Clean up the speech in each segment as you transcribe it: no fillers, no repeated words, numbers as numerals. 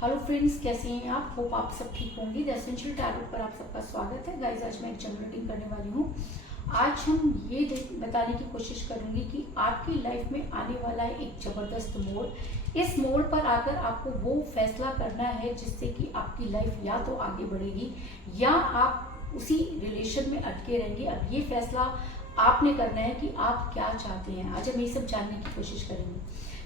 Hello friends, कैसे हैं आप? होप आप सब ठीक होंगे। द एसेंशियल टैरोट पर आप सबका स्वागत है। गाइस, आज मैं एक जनरल रीडिंग करने वाली हूँ। आज हम ये बताने की कोशिश करूंगी कि आपकी लाइफ में आने वाला है एक ज़बरदस्त मोड़। इस मोड़ पर आकर आपको वो फैसला करना है जिससे कि आपकी लाइफ या तो आगे बढ़ेगी या आप उसी रिलेशन में अटके रहेंगे। अब ये फैसला आपने करना है कि आप क्या चाहते हैं। आज हम ये सब जानने की कोशिश करेंगे।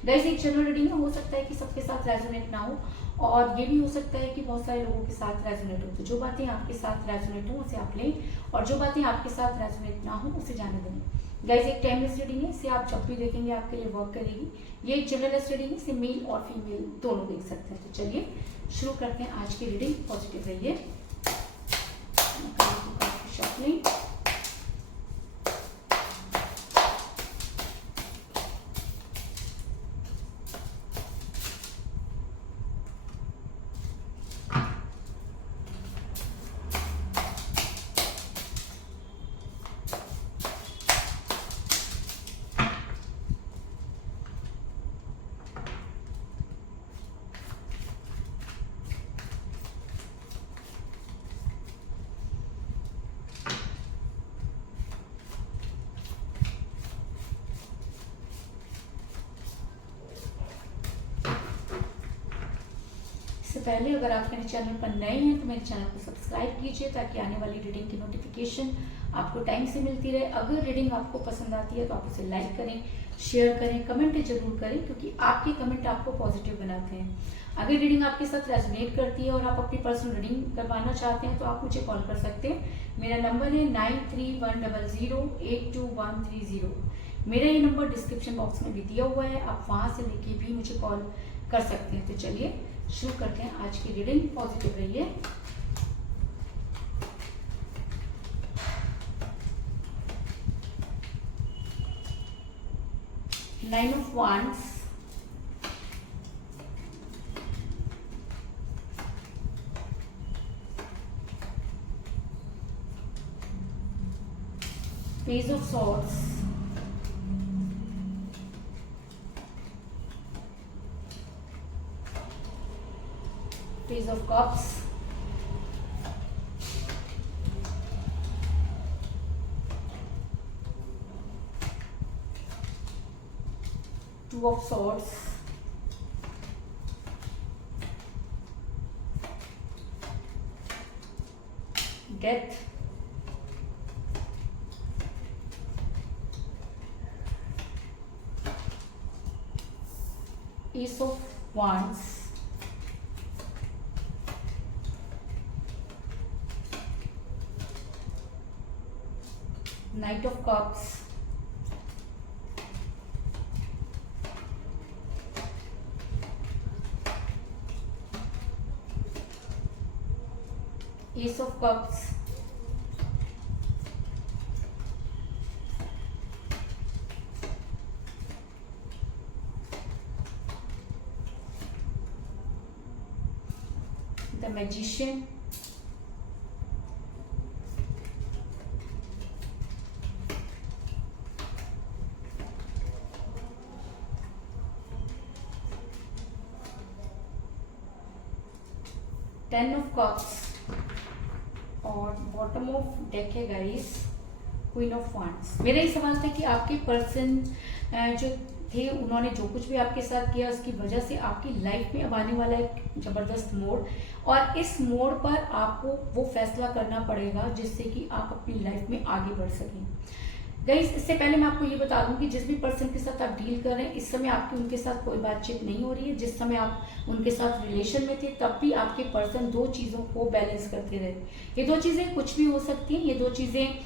गाइस, एक जनरल रीडिंग है, हो सकता है कि सबके साथ रेजोनेट ना हो और ये भी हो सकता है कि बहुत सारे लोगों के साथ रेजोनेट हो। तो जो बातें आपके साथ रेजोनेट हो उसे आप लें और जो बातें आपके साथ रेजोनेट ना हो उसे जाने दें। गाइस, एक टाइमलेस रीडिंग है, इसे आप जब भी देखेंगे आपके लिए वर्क करेगी। ये एक जनरलेस रीडिंग है, इसे मेल और फीमेल दोनों देख सकते हैं। तो चलिए शुरू करते हैं आज की रीडिंग। पॉजिटिव रहिए। शॉर्टली इससे पहले अगर आप मेरे चैनल पर नए हैं तो मेरे चैनल को सब्सक्राइब कीजिए ताकि आने वाली रीडिंग की नोटिफिकेशन आपको टाइम से मिलती रहे। अगर रीडिंग आपको पसंद आती है तो आप उसे लाइक करें, शेयर करें, कमेंट जरूर करें क्योंकि आपके कमेंट आपको पॉजिटिव बनाते हैं। अगर रीडिंग आपके साथ रेजोनेट करती है और आप अपनी पर्सनल रीडिंग करवाना चाहते हैं तो आप मुझे कॉल कर सकते हैं। मेरा नंबर है 9310082130। मेरा ये नंबर डिस्क्रिप्शन बॉक्स में भी दिया हुआ है, आप वहां से लेके भी मुझे कॉल कर सकते हैं। तो चलिए शुरू करते हैं आज की रीडिंग। पॉजिटिव रहिए। Nine of wands, page of swords, page of cups, two of swords, death, S of wands, Knight of Cups, Ace of Cups, the Magician, Ten of Cups और बॉटम ऑफ डेक है guys queen of wands. मेरा ये सवाल था कि आपके person जो थे उन्होंने जो कुछ भी आपके साथ किया उसकी वजह से आपकी लाइफ में अब आने वाला एक जबरदस्त मोड़ और इस मोड़ पर आपको वो फैसला करना पड़ेगा जिससे कि आप अपनी लाइफ में आगे बढ़ सकें। गाइस, इससे पहले मैं आपको ये बता दूं कि जिस भी पर्सन के साथ आप डील कर रहे हैं इस समय आपकी उनके साथ कोई बातचीत नहीं हो रही है। जिस समय आप उनके साथ रिलेशन में थे तब भी आपके पर्सन दो चीज़ों को बैलेंस करते रहे। ये दो चीज़ें कुछ भी हो सकती हैं। ये दो चीज़ें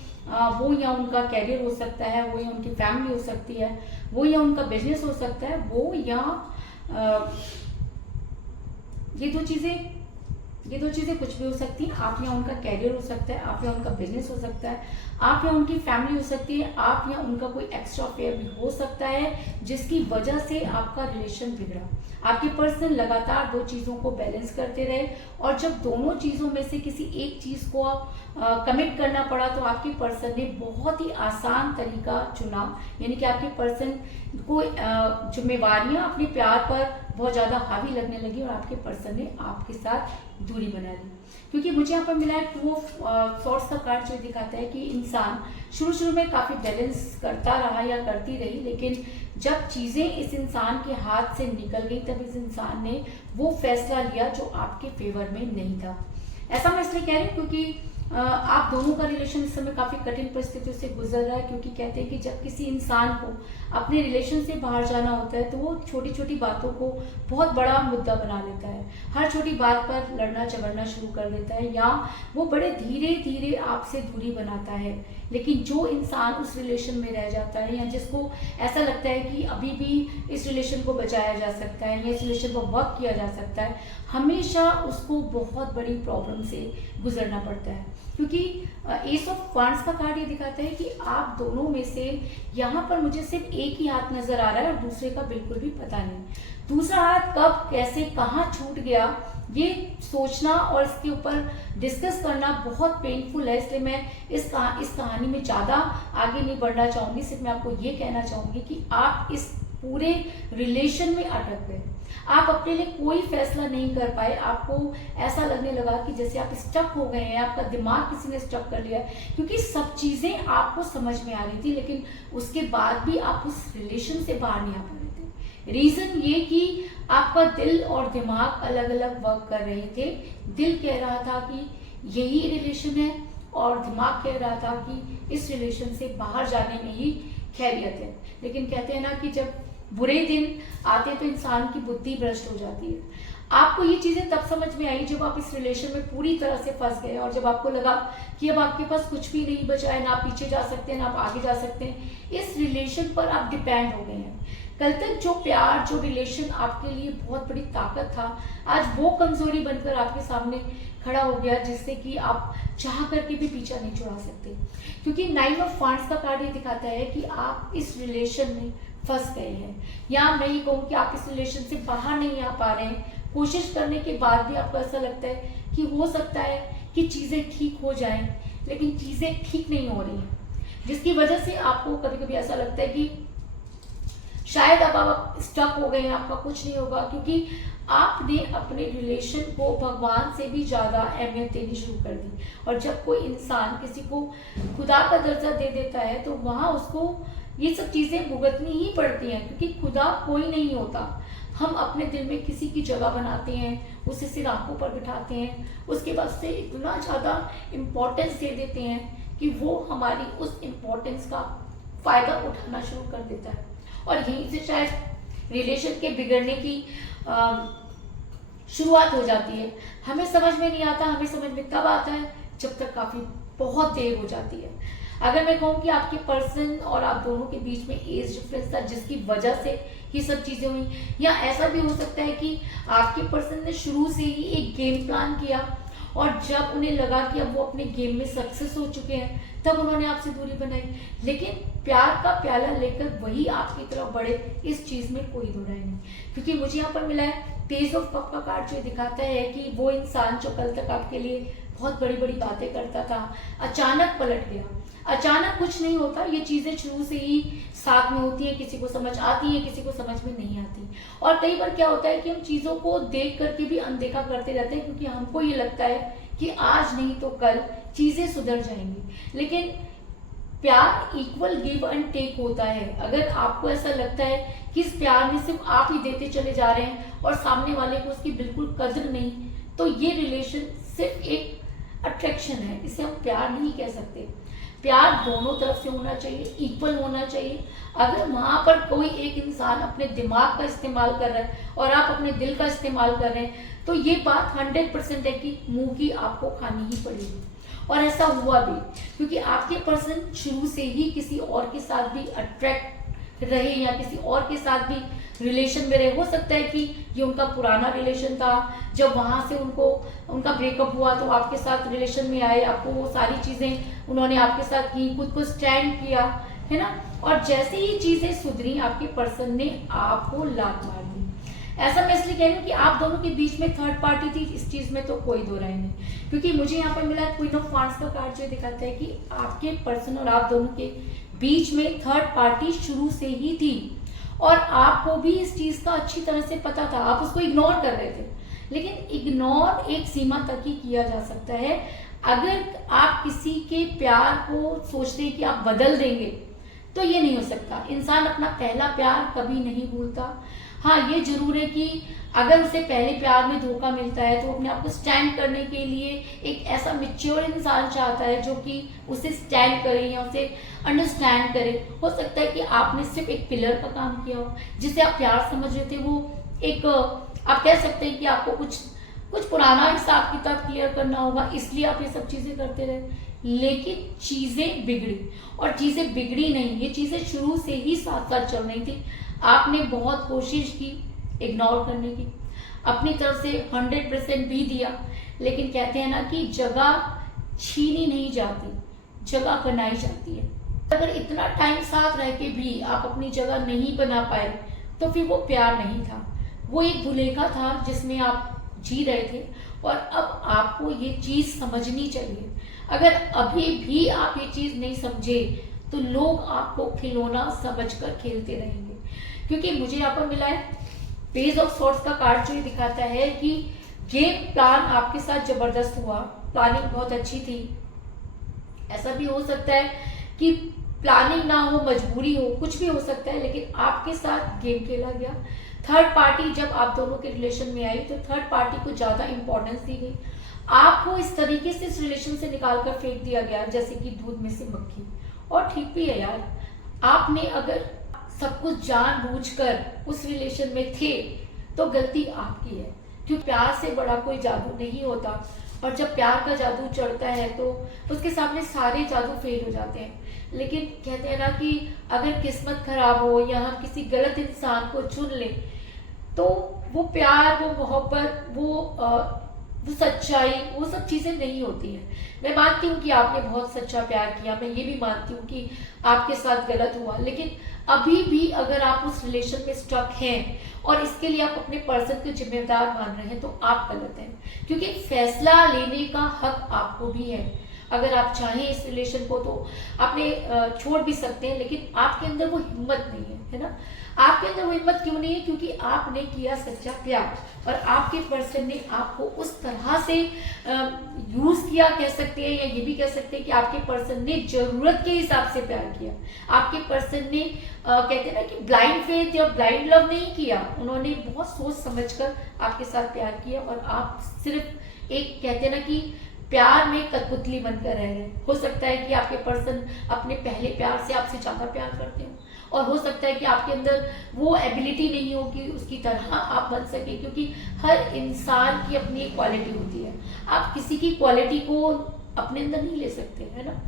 वो या उनका कैरियर हो सकता है, वो या उनकी फैमिली हो सकती है, वो या उनका बिजनेस हो सकता है, वो या ये दो चीज़ें कुछ भी हो सकती हैं। आप या उनका कैरियर हो सकता है, आप या उनका बिजनेस हो सकता है, आप या उनकी फैमिली हो सकती है, आप या उनका कोई एक्स्ट्रा अफेयर भी हो सकता है जिसकी वजह से आपका रिलेशन बिगड़ा। आपके पर्सन लगातार दो चीज़ों को बैलेंस करते रहे और जब दोनों चीज़ों में से किसी एक चीज़ को कमिट करना पड़ा तो आपके पर्सन ने बहुत ही आसान तरीका चुना। यानी कि आपके पर्सन को जिम्मेवारियां अपने प्यार पर बहुत ज़्यादा हावी लगने लगी और आपके पर्सन ने आपके साथ दूरी बना ली। क्योंकि मुझे यहाँ पर मिला है 2 ऑफ सॉर्ड्स का कार्ड जो दिखाता है कि इंसान शुरू में काफ़ी बैलेंस करता रहा या करती रही, लेकिन जब चीज़ें इस इंसान के हाथ से निकल गई तब इस इंसान ने वो फैसला लिया जो आपके फेवर में नहीं था। ऐसा मैं इसलिए कह रही हूँ क्योंकि आप दोनों का रिलेशन इस समय काफ़ी कठिन परिस्थितियों से गुजर रहा है। क्योंकि कहते हैं कि जब किसी इंसान को अपने रिलेशन से बाहर जाना होता है तो वो छोटी छोटी बातों को बहुत बड़ा मुद्दा बना लेता है, हर छोटी बात पर लड़ना झगड़ना शुरू कर देता है, या वो बड़े धीरे धीरे आपसे दूरी बनाता है। लेकिन जो इंसान उस रिलेशन में रह जाता है या जिसको ऐसा लगता है कि अभी भी इस रिलेशन को बचाया जा सकता है या इस रिलेशन को वर्क किया जा सकता है, हमेशा उसको बहुत बड़ी प्रॉब्लम से गुजरना पड़ता है। क्योंकि एस ऑफ वांड्स का कार्ड ये दिखाता है कि आप दोनों में से यहाँ पर मुझे सिर्फ एक ही हाथ नजर आ रहा है और दूसरे का बिल्कुल भी पता नहीं। दूसरा हाथ कब कैसे कहाँ छूट गया ये सोचना और इसके ऊपर डिस्कस करना बहुत पेनफुल है। इसलिए मैं इस कहानी में ज़्यादा आगे नहीं बढ़ना चाहूँगी। सिर्फ मैं आपको ये कहना चाहूँगी कि आप इस पूरे रिलेशन में अटक गए, आप अपने लिए कोई फैसला नहीं कर पाए। आपको ऐसा लगने लगा कि जैसे आप स्टक हो गए हैं, आपका दिमाग किसी ने स्टक कर लिया है। क्योंकि सब चीज़ें आपको समझ में आ रही थी लेकिन उसके बाद भी आप उस रिलेशन से बाहर नहीं आ पा रहे थे। रीज़न ये कि आपका दिल और दिमाग अलग अलग वर्क कर रहे थे। दिल कह रहा था कि यही रिलेशन है और दिमाग कह रहा था कि इस रिलेशन से बाहर जाने में ही खैरियत है। लेकिन कहते हैं ना कि जब बुरे दिन आते तो इंसान की बुद्धि भ्रष्ट हो जाती है। आपको ये चीजें तब समझ में आई जब आप इस रिलेशन में पूरी तरह से फंस गए और जब आपको लगा कि अब आपके पास कुछ भी नहीं बचा है, ना आप पीछे जा सकते हैं ना आप आगे जा सकते हैं। इस रिलेशन पर आप डिपेंड हो गए हैं। कल तक जो प्यार जो रिलेशन आपके लिए बहुत बड़ी ताकत था, आज वो कमजोरी बनकर आपके सामने खड़ा हो गया जिससे कि आप चाह करके भी पीछा नहीं छुड़ा सकते। क्योंकि 9 ऑफ वांड्स का कार्ड ये दिखाता है कि आप इस रिलेशन में फंस गए हैं, या मैं ये कहूँ कि आप इस रिलेशन से बाहर नहीं आ पा रहे हैं। कोशिश करने के बाद भी आपको ऐसा लगता है कि हो सकता है कि चीज़ें ठीक हो जाएं, लेकिन चीज़ें ठीक नहीं हो रही हैं, जिसकी वजह से आपको कभी कभी ऐसा लगता है कि शायद अब आप स्टक हो गए हैं, आपका कुछ नहीं होगा। क्योंकि आपने अपने रिलेशन को भगवान से भी ज़्यादा अहमियत देनी शुरू कर दी। और जब कोई इंसान किसी को खुदा का दर्जा दे देता है तो वहाँ उसको ये सब चीज़ें भुगतनी ही पड़ती हैं। क्योंकि खुदा कोई नहीं होता, हम अपने दिल में किसी की जगह बनाते हैं, उसे सिर आंखों पर बिठाते हैं, उसके बाद से इतना ज़्यादा इम्पोर्टेंस दे देते हैं कि वो हमारी उस इम्पोर्टेंस का फ़ायदा उठाना शुरू कर देता है। और यहीं से शायद रिलेशन के बिगड़ने की शुरुआत हो जाती है। हमें समझ में नहीं आता, हमें समझ में तब आता है जब तक काफ़ी बहुत देर हो जाती है। अगर मैं कहूँ कि आपके पर्सन और आप दोनों के बीच में एज डिफरेंस था जिसकी वजह से ये सब चीज़ें हुई, या ऐसा भी हो सकता है कि आपके पर्सन ने शुरू से ही एक गेम प्लान किया और जब उन्हें लगा कि अब वो अपने गेम में सक्सेस हो चुके हैं तब उन्होंने आपसे दूरी बनाई। लेकिन प्यार का प्याला लेकर वही आपकी तरफ बढ़े, इस चीज़ में कोई दो राय नहीं। क्योंकि मुझे यहाँ पर मिला है पेज ऑफ कप का कार्ड जो दिखाता है कि वो इंसान जो कल तक आपके लिए बहुत बड़ी बड़ी बातें करता था अचानक पलट गया। अचानक कुछ नहीं होता, ये चीज़ें शुरू से ही साथ में होती है, किसी को समझ आती है किसी को समझ में नहीं आती। और कई बार क्या होता है कि हम चीज़ों को देख करके भी अनदेखा करते रहते हैं क्योंकि हमको ये लगता है कि आज नहीं तो कल चीज़ें सुधर जाएंगी। लेकिन प्यार इक्वल गिव एंड टेक होता है। अगर आपको ऐसा लगता है कि इस प्यार में सिर्फ आप ही देते चले जा रहे हैं और सामने वाले को उसकी बिल्कुल कदर नहीं, तो ये रिलेशन सिर्फ एक अट्रैक्शन है, इसे हम प्यार नहीं कह सकते। प्यार दोनों तरफ से होना चाहिए, इक्वल होना चाहिए। अगर वहाँ पर कोई एक इंसान अपने दिमाग का इस्तेमाल कर रहा है और आप अपने दिल का इस्तेमाल कर रहे हैं तो ये बात 100% है कि मुंह की आपको खानी ही पड़ेगी। और ऐसा हुआ भी क्योंकि आपके पर्सन शुरू से ही किसी और के साथ भी अट्रैक्ट रहे या किसी और के साथ भी रिलेशन में रहे। हो सकता है कि ये उनका पुराना रिलेशन था, जब वहाँ से उनका ब्रेकअप हुआ तो आपके साथ रिलेशन में आए, आपको वो सारी चीज़ें उन्होंने आपके साथ की, खुद को स्टैंड किया, है ना। और जैसे ही चीज़ें सुधरी आपके पर्सन ने आपको लात मार दी। ऐसा मैं इसलिए कह रही हूँ कि आप दोनों के बीच में थर्ड पार्टी थी, इस चीज़ में तो कोई दो राय नहीं। क्योंकि मुझे यहाँ पर मिला क्वीन ऑफ वांड्स का कार्ड जो दिखाता है कि आपके पर्सन और आप दोनों के बीच में थर्ड पार्टी शुरू से ही थी और आपको भी इस चीज का अच्छी तरह से पता था, आप उसको इग्नोर कर रहे थे। लेकिन इग्नोर एक सीमा तक ही किया जा सकता है। अगर आप किसी के प्यार को सोचते हैं कि आप बदल देंगे, तो ये नहीं हो सकता। इंसान अपना पहला प्यार कभी नहीं भूलता। हाँ, ये जरूर है कि अगर उसे पहले प्यार में धोखा मिलता है तो अपने आप को स्टैंड करने के लिए एक ऐसा मेच्योर इंसान चाहता है जो कि उसे स्टैंड करे या उसे अंडरस्टैंड करे। हो सकता है कि आपने सिर्फ एक पिलर का काम किया हो, जिसे आप प्यार समझ रहे थे। वो एक, आप कह सकते हैं कि आपको कुछ पुराना हिसाब किताब क्लियर करना होगा, इसलिए आप ये सब चीजें करते रहे। लेकिन चीजें बिगड़ी, और चीजें बिगड़ी नहीं, ये चीजें शुरू से ही साथ साथ चल रही थी। आपने बहुत कोशिश की इग्नोर करने की, अपनी तरफ से 100% भी दिया, लेकिन कहते हैं ना कि जगह छीनी नहीं जाती, जगह बनाई जाती है। अगर इतना टाइम साथ रह के भी आप अपनी जगह नहीं बना पाए, तो फिर वो प्यार नहीं था, वो एक भुलेखा था जिसमें आप जी रहे थे। और अब आपको ये चीज समझनी चाहिए। अगर अभी भी आप ये चीज नहीं समझे, तो लोग आपको खिलौना समझकर खेलते रहेंगे। क्योंकि मुझे यहाँ पर मिला है पेज ऑफ सॉर्ट्स का कार्ड, जो ये दिखाता है कि गेम प्लान आपके साथ जबरदस्त हुआ, प्लानिंग बहुत अच्छी थी। ऐसा भी हो सकता है कि प्लानिंग ना हो, मजबूरी हो, कुछ भी हो सकता है, लेकिन आपके साथ गेम खेला गया। थर्ड पार्टी जब आप दोनों के रिलेशन में आई, तो थर्ड पार्टी को ज्यादा इंपॉर्टेंस दी गई। आपको इस तरीके से इस रिलेशन से निकालकर फेंक दिया गया जैसे कि दूध में से मक्खी। और ठीक भी है यार, आपने अगर सब कुछ जानबूझकर उस रिलेशन में थे, तो गलती आपकी है। क्योंकि प्यार से बड़ा कोई जादू नहीं होता, और जब प्यार का जादू चढ़ता है तो उसके सामने सारे जादू फेल हो जाते हैं। लेकिन कहते हैं ना कि अगर किस्मत खराब हो या हम किसी गलत इंसान को चुन लें, तो वो प्यार, वो मोहब्बत, वो सच्चाई, वो सब चीजें नहीं होती हैं। मैं मानती हूँ कि आपने बहुत सच्चा प्यार किया, मैं ये भी मानती हूँ कि आपके साथ गलत हुआ, लेकिन अभी भी अगर आप उस रिलेशन में स्टक हैं और इसके लिए आप अपने पर्सन को जिम्मेदार मान रहे हैं, तो आप गलत हैं। क्योंकि फैसला लेने का हक आपको भी है। अगर आप चाहें इस रिलेशन को, तो आपने छोड़ भी सकते हैं, लेकिन आपके अंदर वो हिम्मत नहीं है ना। आपके अंदर वो हिम्मत क्यों नहीं है? क्योंकि आपने किया सच्चा प्यार, और आपके पर्सन ने आपको उस तरह से यूज किया, कह सकते हैं, या ये भी कह सकते हैं कि आपके पर्सन ने जरूरत के हिसाब से प्यार किया। आपके पर्सन ने कहते हैं ना कि ब्लाइंड फेथ या ब्लाइंड लव नहीं किया, उन्होंने बहुत सोच समझकर आपके साथ प्यार किया। और आप सिर्फ एक, कहते हैं ना कि प्यार में कठपुतली बनकर रह गए। हो सकता है कि आपके पर्सन अपने पहले प्यार से आपसे ज्यादा प्यार करते हो, और हो सकता है कि आपके अंदर वो एबिलिटी नहीं हो कि उसकी तरह आप बन सके, क्योंकि हर इंसान की अपनी एक क्वालिटी होती है। आप किसी की क्वालिटी को अपने अंदर नहीं ले सकते, है ना।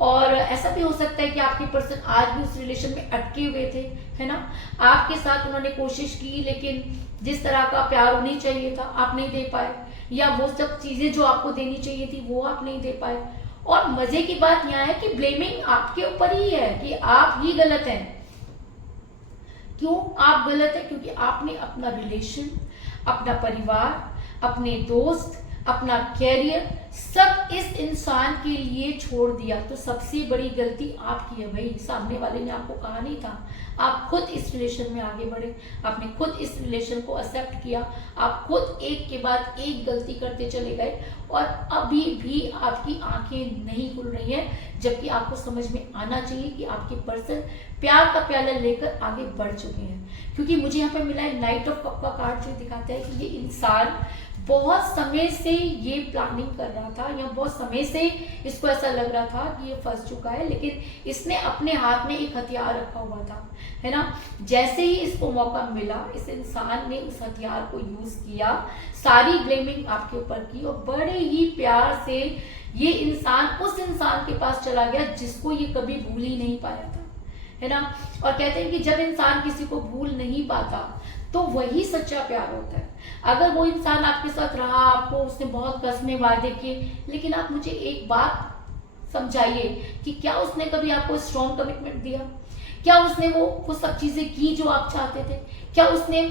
और ऐसा भी हो सकता है कि आपके पर्सन आज भी उस रिलेशन में अटके हुए थे, है ना। आपके साथ उन्होंने कोशिश की, लेकिन जिस तरह का प्यार उन्हें चाहिए था आप नहीं दे पाए, या वो सब चीजें जो आपको देनी चाहिए थी वो आप नहीं दे पाए। और मजे की बात यहाँ है कि ब्लेमिंग आपके ऊपर ही है कि आप ही गलत हैं। क्यों आप गलत है? क्योंकि आपने अपना रिलेशन, अपना परिवार, अपने दोस्त, अपना कैरियर सब इस इंसान के लिए छोड़ दिया। तो सबसे बड़ी गलती आपकी है भाई। सामने वाले ने आपको कहा नहीं था, आप खुद इस रिलेशन में आगे बढ़े, आपने खुद इस रिलेशन को एक्सेप्ट किया, आप खुद एक के बाद एक गलती करते चले गए, और अभी भी आपकी आंखें नहीं खुल रही हैं। जबकि आपको समझ में आना चाहिए कि आपके पर्सन प्यार का प्याला लेकर आगे बढ़ चुके हैं। क्योंकि मुझे यहाँ पर मिला है नाइट ऑफ कप का कार्ड, जो दिखाता है कि ये इंसान बहुत समय से ये प्लानिंग कर रहा था, या बहुत समय से इसको ऐसा लग रहा था कि ये फंस चुका है, लेकिन इसने अपने हाथ में एक हथियार रखा हुआ था, है ना। जैसे ही इसको मौका मिला, इस इंसान ने उस हथियार को यूज किया, सारी ब्लेमिंग आपके ऊपर की, और बड़े ही प्यार से ये इंसान उस इंसान के पास चला गया जिसको ये कभी भूल ही नहीं पाया था, है ना। और कहते हैं कि जब इंसान किसी को भूल नहीं पाता, तो वही सच्चा प्यार होता है। अगर वो इंसान आपके साथ रहा, आपको उसने बहुत कसमें वादे किए, लेकिन आप मुझे एक बात समझाइए कि क्या उसने कभी आपको स्ट्रॉन्ग कमिटमेंट दिया? क्या उसने वो सब चीजें की जो आप चाहते थे? क्या उसने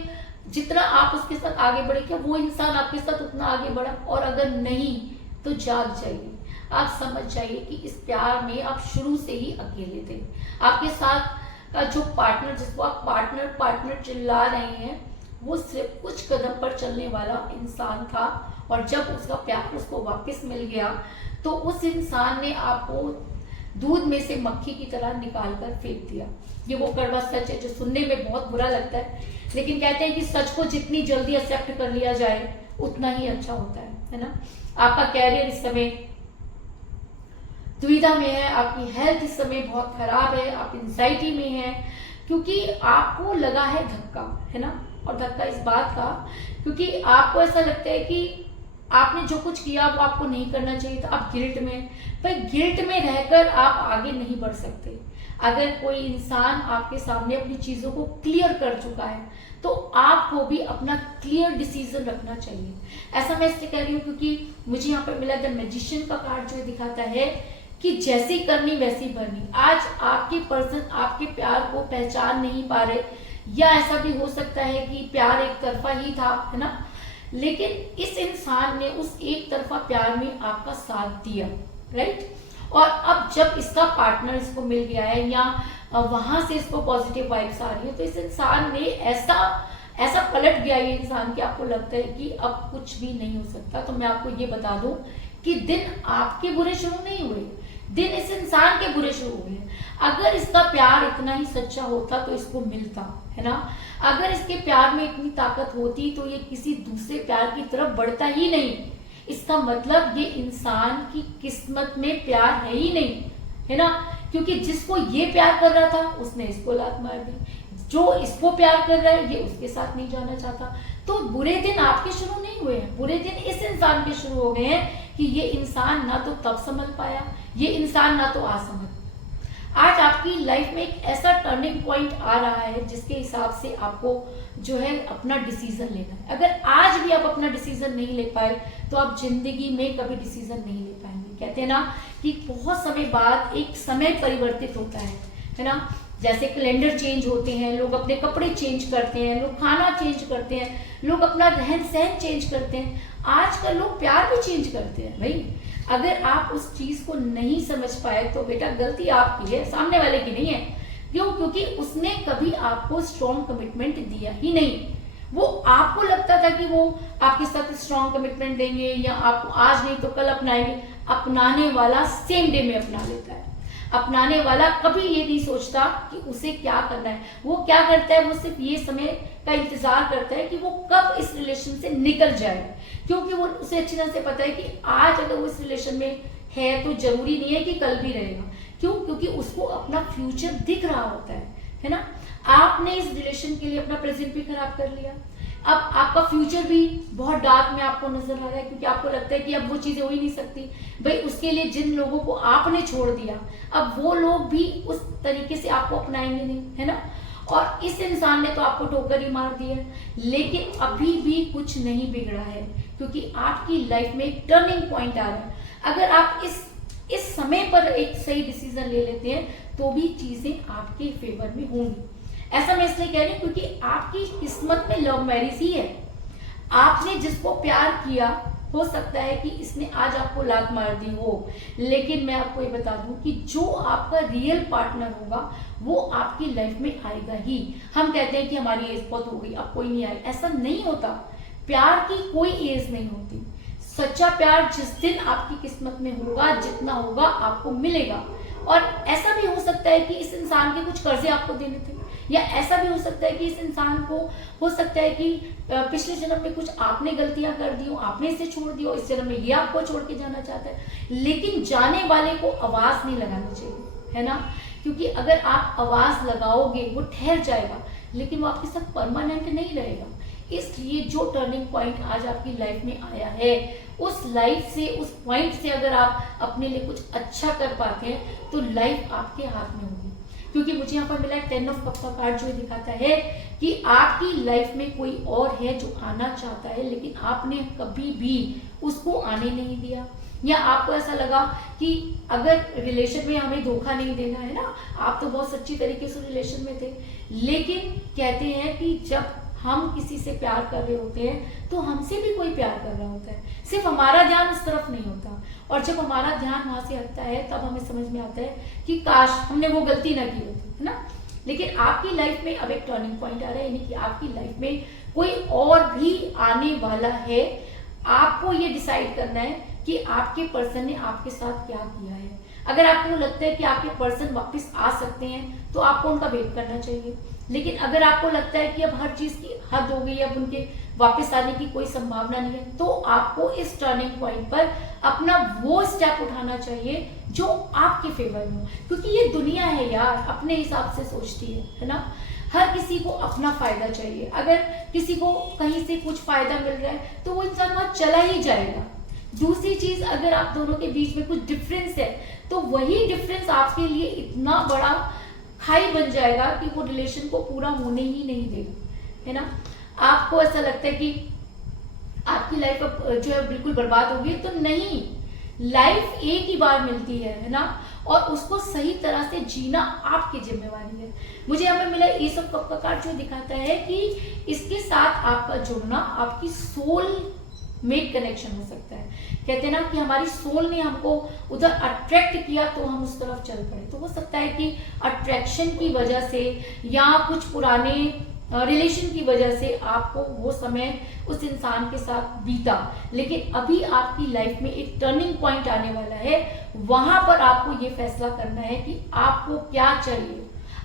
जितना आप उसके साथ आगे बढ़े, क्या वो इंसान आपके साथ उतना आगे बढ़ा? और अगर नहीं, तो जाग जाइए, आप समझ जाइए कि इस प्यार में आप शुरू से ही अकेले थे। आपके साथ का जो पार्टनर, जिसको आप पार्टनर पार्टनर चिल्ला रहे हैं, वो सिर्फ कुछ कदम पर चलने वाला इंसान था। और जब उसका प्यार उसको वापस मिल गया तो उस इंसान ने आपको दूध में से मक्खी की तरह निकाल कर फेंक दिया। ये वो कड़वा सच है जो सुनने में बहुत बुरा लगता है, लेकिन कहते हैं कि सच को जितनी जल्दी एक्सेप्ट कर लिया जाए उतना ही अच्छा होता है ना। आपका कैरियर इस समय दुविधा में है, आपकी हेल्थ इस समय बहुत खराब है, आप एंजाइटी में हैं क्योंकि आपको लगा है धक्का, है ना। और धक्का इस बात का क्योंकि आपको ऐसा लगता है कि आपने जो कुछ किया वो आपको नहीं करना चाहिए था, आप गिल्ट में, पर गिल्ट में रहकर आप आगे नहीं बढ़ सकते। अगर कोई इंसान आपके सामने अपनी चीजों को क्लियर कर चुका है तो आपको भी अपना क्लियर डिसीजन रखना चाहिए। ऐसा मैं इसलिए कह रही हूँ क्योंकि मुझे यहाँ पर मिला द मैजिशियन का कार्ड जो दिखाता है कि जैसी करनी वैसी भरनी। आज आपके पर्सन आपके प्यार को पहचान नहीं पा रहे, या ऐसा भी हो सकता है कि प्यार एक तरफा ही था, है ना, लेकिन इस इंसान ने उस एक तरफा प्यार में आपका साथ दिया, राइट। और अब जब इसका पार्टनर इसको मिल गया है या वहां से इसको पॉजिटिव वाइब्स आ रही है तो इस इंसान ने ऐसा पलट गया ये इंसान कि आपको लगता है कि अब कुछ भी नहीं हो सकता। तो मैं आपको ये बता दूं कि दिन आपके बुरे शुरू नहीं हुए, दिन इस इंसान के बुरे शुरू हुए। अगर इसका प्यार इतना ही सच्चा होता तो इसको मिलता, है ना। अगर इसके प्यार में इतनी ताकत होती तो ये किसी दूसरे प्यार की तरफ बढ़ता ही नहीं। इसका मतलब ये इंसान की किस्मत में प्यार है ही नहीं, है ना, क्योंकि जिसको ये प्यार कर रहा था उसने इसको लात मार दी, जो इसको प्यार कर रहा है ये उसके साथ नहीं जाना चाहता। तो बुरे दिन आपके शुरू नहीं हुए हैं, बुरे दिन इस इंसान के शुरू हो गए हैं कि ये इंसान ना तो तब संभल पाया, ये इंसान ना तो आज संभल। आज आपकी लाइफ में एक ऐसा टर्निंग पॉइंट आ रहा है जिसके हिसाब से आपको जो है अपना डिसीजन लेना है। अगर आज भी आप अपना डिसीजन नहीं ले पाए तो आप जिंदगी में कभी डिसीजन नहीं ले पाएंगे। कहते हैं ना कि बहुत समय बाद एक समय परिवर्तित होता है ना। जैसे कैलेंडर चेंज होते हैं, लोग अपने कपड़े चेंज करते हैं, लोग खाना चेंज करते हैं, लोग अपना रहन सहन चेंज करते हैं। आजकल लोग प्यार भी चेंज करते हैं। भाई अगर आप उस चीज को नहीं समझ पाए तो बेटा गलती आपकी है, सामने वाले की नहीं है। क्यों? क्योंकि उसने कभी आपको स्ट्रॉन्ग कमिटमेंट दिया ही नहीं। वो आपको लगता था कि वो आपके साथ स्ट्रॉन्ग कमिटमेंट देंगे या आपको आज नहीं तो कल अपनाएंगे। अपनाने वाला सेम डे में अपना लेता है। अपनाने वाला कभी ये नहीं सोचता कि उसे क्या करना है। वो क्या करता है, वो सिर्फ ये समय का इंतजार करता है कि वो कब इस रिलेशन से निकल जाए, क्योंकि वो उसे अच्छी तरह से पता है कि आज अगर वो इस रिलेशन में है तो जरूरी नहीं है कि कल भी रहेगा। क्यों? क्योंकि उसको अपना फ्यूचर दिख रहा होता है ना। आपने इस रिलेशन के लिए अपना प्रेजेंट भी खराब कर लिया, अब आपका फ्यूचर भी बहुत डार्क में आपको नजर आ रहा है, क्योंकि आपको लगता है कि अब वो चीजें हो ही नहीं सकती। भाई उसके लिए जिन लोगों को आपने छोड़ दिया अब वो लोग भी उस तरीके से आपको अपनाएंगे नहीं, है ना। और इस इंसान ने तो आपको ठोकर ही मार दी है, लेकिन अभी भी कुछ नहीं बिगड़ा है, क्योंकि आपकी लाइफ में एक टर्निंग पॉइंट आ रहा है। अगर आप इस समय पर एक सही डिसीजन ले लेते हैं तो भी चीजें आपके फेवर में होंगी। ऐसा मैं इसलिए कह रही हूँ क्योंकि आपकी किस्मत में लव मैरिज ही है। आपने जिसको प्यार किया, हो सकता है कि इसने आज आपको लात मार दी हो, लेकिन मैं आपको ये बता दूं कि जो आपका रियल पार्टनर होगा वो आपकी लाइफ में आएगा ही। हम कहते हैं कि हमारी एज बहुत हो गई अब कोई नहीं आए, ऐसा नहीं होता। प्यार की कोई एज नहीं होती। सच्चा प्यार जिस दिन आपकी किस्मत में होगा, जितना होगा आपको मिलेगा। और ऐसा भी हो सकता है कि इस इंसान के कुछ कर्जे आपको देने थे, या ऐसा भी हो सकता है कि इस इंसान को हो सकता है कि पिछले जन्म में कुछ आपने गलतियां कर दी हो, आपने इसे छोड़ दिया, इस जन्म में ये आपको छोड़ के जाना चाहता है। लेकिन जाने वाले को आवाज नहीं लगानी चाहिए, है ना, क्योंकि अगर आप आवाज लगाओगे वो ठहर जाएगा, लेकिन वो आपके साथ परमानेंट नहीं रहेगा। इसलिए जो टर्निंग पॉइंट आज आपकी लाइफ में आया है, उस लाइफ से, उस पॉइंट से अगर आप अपने लिए कुछ अच्छा कर पाते हैं तो लाइफ आपके हाथ में होगी। क्योंकि मुझे यहाँ पर मिला है 10 ऑफ कप का कार्ड जो दिखाता है कि आपकी लाइफ में कोई और है जो आना चाहता है, लेकिन आपने कभी भी उसको आने नहीं दिया, या आपको ऐसा लगा कि अगर रिलेशन में हमें धोखा नहीं देना है ना, आप तो बहुत सच्ची तरीके से रिलेशन में थे। लेकिन कहते हैं कि जब हम किसी से प्यार कर रहे होते हैं तो हमसे भी कोई प्यार कर रहा होता है, सिर्फ हमारा ध्यान उस तरफ नहीं होता। और जब हमारा ध्यान वहां से हटता है तब हमें समझ में आता है कि काश हमने वो गलती ना की होती, है ना। लेकिन आपकी लाइफ में अब एक टर्निंग पॉइंट आ रहा है, यानी कि आपकी लाइफ में कोई और भी आने वाला है। आपको ये डिसाइड करना है कि आपके पर्सन ने आपके साथ क्या किया है। अगर आपको लगता है कि आपके पर्सन वापस आ सकते हैं तो आपको उनका वेट करना चाहिए, लेकिन अगर आपको लगता है कि अब हर चीज की हद हो गई, अब उनके वापस आने की कोई संभावना नहीं है, तो आपको इस टर्निंग पॉइंट पर अपना वो स्टेप उठाना चाहिए जो आपके फेवर में हो। क्योंकि ये दुनिया है यार, अपने हिसाब से सोचती है ना। हर किसी को अपना फायदा चाहिए। अगर किसी को कहीं से कुछ फायदा मिल रहा है तो वो इंसान वहां चला ही जाएगा। दूसरी चीज, अगर आप दोनों के बीच में कुछ डिफरेंस है तो वही डिफरेंस आपके लिए इतना बड़ा खाई बन जाएगा कि वो रिलेशन को पूरा होने ही नहीं देगा, है ना। आपको ऐसा लगता है कि आपकी लाइफ अब जो है बिल्कुल बर्बाद होगी, तो नहीं, लाइफ एक ही बार मिलती है ना, और उसको सही तरह से जीना आपकी जिम्मेवारी है। मुझे यहाँ पे मिला एस ऑफ कप का कार्ड जो दिखाता है कि इसके साथ आपका जुड़ना आपकी सोल मेड कनेक्शन हो सकता है। कहते हैं ना कि हमारी सोल ने हमको उधर अट्रैक्ट किया तो हम उस तरफ चल पड़े। तो हो सकता है कि अट्रैक्शन की वजह से या कुछ पुराने रिलेशन की वजह से आपको वो समय उस इंसान के साथ बीता, लेकिन अभी आपकी लाइफ में एक टर्निंग पॉइंट आने वाला है। वहां पर आपको ये फैसला करना है कि आपको क्या चाहिए,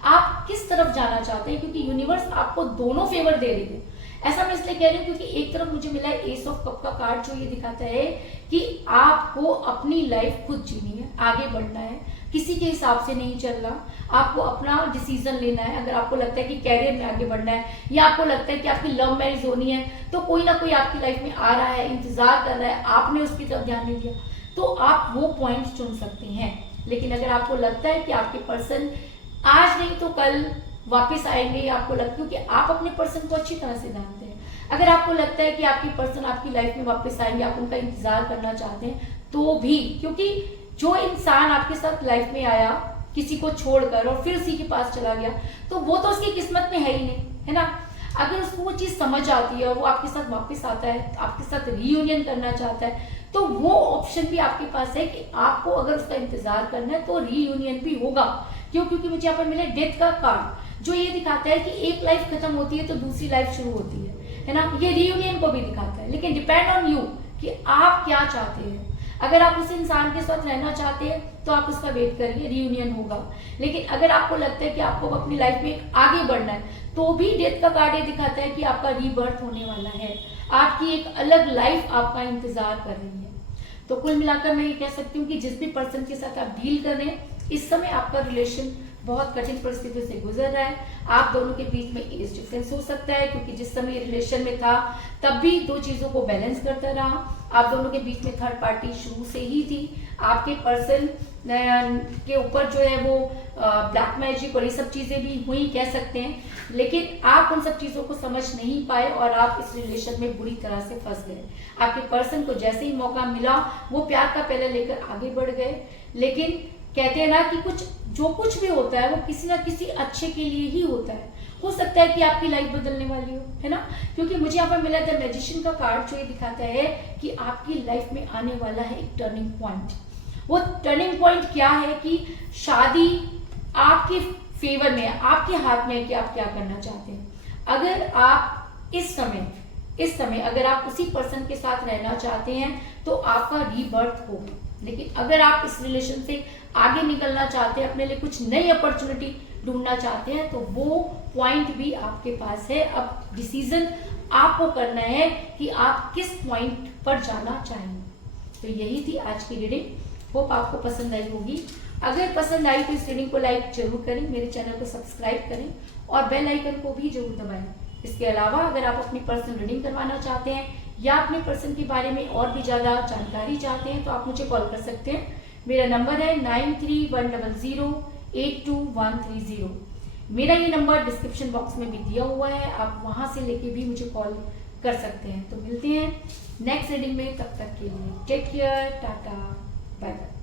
आप किस तरफ जाना चाहते हैं, क्योंकि यूनिवर्स आपको दोनों फेवर दे रही है। ऐसा मैं इसलिए कह रही हूँ क्योंकि एक तरफ मुझे मिला है एस ऑफ कप का कार्ड जो ये दिखाता है कि आपको अपनी लाइफ खुद जीनी है, आगे बढ़ना है, किसी के हिसाब से नहीं चलना, आपको अपना डिसीजन लेना है। अगर आपको लगता है कि कैरियर में आगे बढ़ना है या आपको लगता है कि आपकी लव मैरिज होनी है, तो कोई ना कोई आपकी लाइफ में आ रहा है, इंतजार कर रहा है, आपने उसकी तरफ ध्यान नहीं दिया, तो आप वो पॉइंट चुन सकते हैं। लेकिन अगर आपको लगता है कि आपके पर्सन आज नहीं तो कल वापस आएंगे, आपको लगता है, क्योंकि आप अपने पर्सन को अच्छी तरह से जानते हैं, अगर आपको लगता है कि आपकी पर्सन आपकी लाइफ में वापस आएंगे, आप उनका इंतजार करना चाहते हैं, तो भी, क्योंकि जो इंसान आपके साथ लाइफ में आया किसी को छोड़कर और फिर उसी के पास चला गया, तो वो तो उसकी किस्मत में है ही नहीं, है ना। अगर उसको वो चीज समझ आती है और वो आपके साथ वापस आता है, आपके साथ रीयूनियन करना चाहता है, तो वो ऑप्शन भी आपके पास है कि आपको अगर उसका इंतजार करना है तो रीयूनियन भी होगा। क्यों? क्योंकि मुझे यहाँ पर मिला डेथ का कार्ड जो ये दिखाता है कि एक लाइफ खत्म होती है तो दूसरी लाइफ शुरू होती है ना। ये रीयूनियन को भी दिखाता है, लेकिन डिपेंड ऑन यू कि आप क्या चाहते हैं। अगर आप उस इंसान के साथ रहना चाहते हैं तो आप उसका वेट करिए, रीयूनियन होगा। लेकिन अगर आपको लगता है कि आपको अपनी लाइफ में आगे बढ़ना है, तो भी डेथ का कार्ड ये दिखाता है कि आपका रीबर्थ होने वाला है, आपकी एक अलग लाइफ आपका इंतजार कर रही है। तो कुल मिलाकर मैं ये कह सकती हूँ कि जिस भी पर्सन के साथ आप डील कर रहे हैं, इस समय आपका रिलेशन बहुत कठिन परिस्थितियों से गुजर रहा है। आप दोनों के बीच में एज डिफरेंस हो सकता है, क्योंकि जिस समय रिलेशन में था तब भी दो चीजों को बैलेंस करता रहा। आप दोनों के बीच में थर्ड पार्टी शुरू से ही थी। आपके पर्सन के ऊपर जो है वो ब्लैक मैजिक और ये सब चीजें भी हुई कह सकते हैं, लेकिन आप उन सब चीजों को समझ नहीं पाए और आप इस रिलेशन में बुरी तरह से फंस गए। आपके पर्सन को जैसे ही मौका मिला वो प्यार का पहले लेकर आगे बढ़ गए, लेकिन कहते हैं ना कि जो कुछ भी होता है वो किसी ना किसी अच्छे के लिए ही होता है। हो सकता है कि आपकी लाइफ बदलने वाली हो, है ना। क्योंकि मुझे यहाँ पर मिला द मैजिशियन का कार्ड जो ये दिखाता है कि आपकी लाइफ में आने वाला है एक टर्निंग पॉइंट। वो टर्निंग पॉइंट क्या है कि शादी आपके फेवर में है, आपके हाथ में है कि आप क्या करना चाहते हैं। अगर आप इस समय अगर आप उसी पर्सन के साथ रहना चाहते हैं तो आपका रीबर्थ होगा। लेकिन अगर आप इस रिलेशन से आगे निकलना चाहते हैं, अपने लिए कुछ नई अपॉर्चुनिटी ढूंढना चाहते हैं, तो वो पॉइंट भी आपके पास है। अब डिसीजन आपको करना है कि आप किस पॉइंट पर जाना चाहेंगे। तो यही थी आज की रीडिंग। होप आपको पसंद आई होगी। अगर पसंद आई तो इस रीडिंग को लाइक जरूर करें, मेरे चैनल को सब्सक्राइब करें और बेल आइकन को भी जरूर दबाएं। इसके अलावा अगर आप अपनी पर्सनल रीडिंग करवाना चाहते हैं या अपने पर्सन के बारे में और भी ज्यादा जानकारी चाहते हैं तो आप मुझे कॉल कर सकते हैं। मेरा नंबर है 9310082130। मेरा ये नंबर डिस्क्रिप्शन बॉक्स में भी दिया हुआ है, आप वहां से लेके भी मुझे कॉल कर सकते हैं। तो मिलते हैं नेक्स्ट रीडिंग में, तब तक के लिए take care, tata, bye bye.